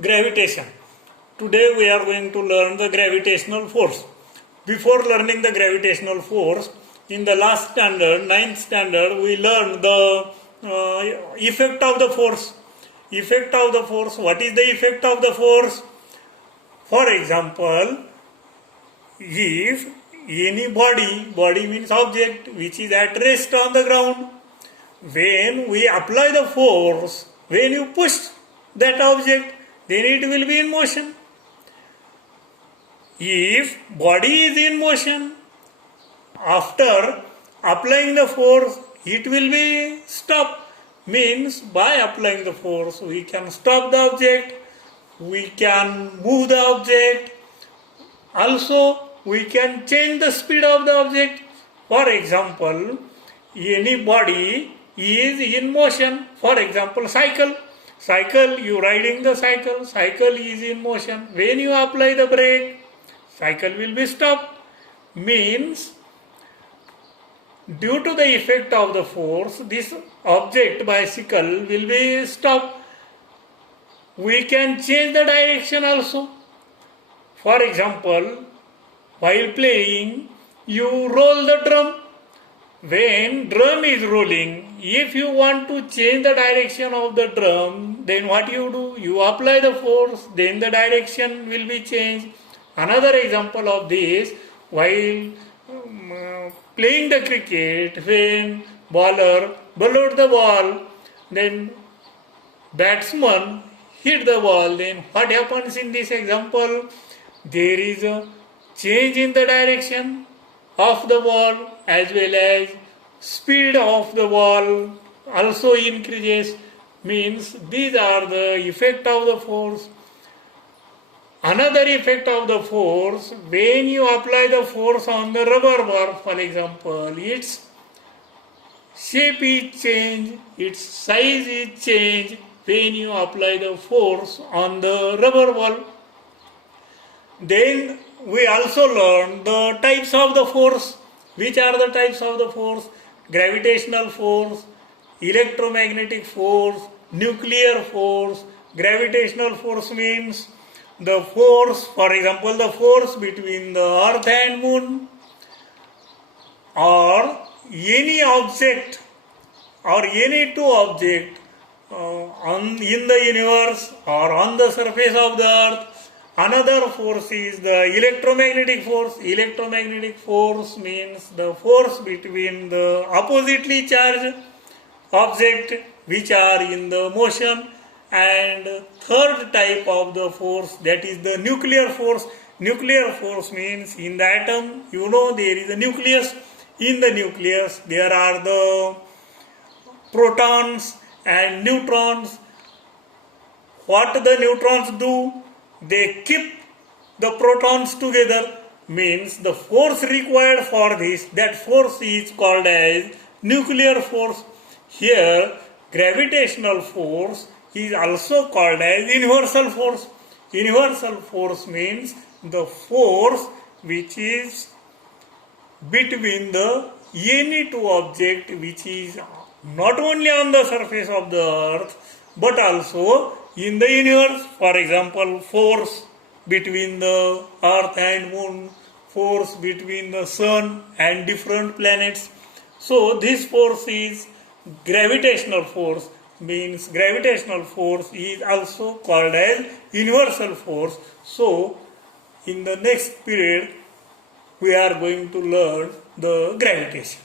Gravitation. Today we are going to learn the gravitational force. Before learning the gravitational force, in the last standard, ninth standard, we learned the effect of the force. Effect of the force. What is the effect of the force? For example, if any body means object which is at rest on the ground, when we apply the force, when you push that object, then it will be in motion. If body is in motion, after applying the force, it will be stopped. Means by applying the force, we can stop the object, we can move the object, also we can change the speed of the object. For example, any body is in motion. For example, cycle, you riding the cycle is in motion. When you apply the brake, cycle will be stopped. Means due to the effect of the force, this object bicycle will be stopped. We can change the direction also. For example, while playing, you roll the drum. When drum is rolling, if you want to change the direction of the drum, then what you do? You apply the force, then the direction will be changed. Another example of this, while playing the cricket, when bowler bowled the ball, then batsman hit the ball, then what happens in this example? There is a change in the direction of the ball as well as speed of the ball also increases. Means these are the effect of the force. Another effect of the force, when you apply the force on the rubber ball, for example, its shape is changed, its size is changed when you apply the force on the rubber ball. Then we also learn the types of the force. Which are the types of the force? Gravitational force, electromagnetic force, nuclear force. Gravitational force means the force, for example, the force between the earth and moon, or any object or any two objects in the universe or on the surface of the earth. Another force is the electromagnetic force. Electromagnetic force means the force between the oppositely charged objects which are in the motion. And third type of the force, that is the nuclear force. Nuclear force means in the atom, there is a nucleus. In the nucleus there are the protons and neutrons. What the neutrons do? They keep the protons together. Means the force required for this, that force is called as nuclear force. Here gravitational force is also called as universal force. Universal force means the force which is between the any two object which is not only on the surface of the earth but also in the universe. For example, force between the earth and moon, force between the sun and different planets. So this force is gravitational force. Means gravitational force is also called as universal force. So in the next period we are going to learn the gravitation.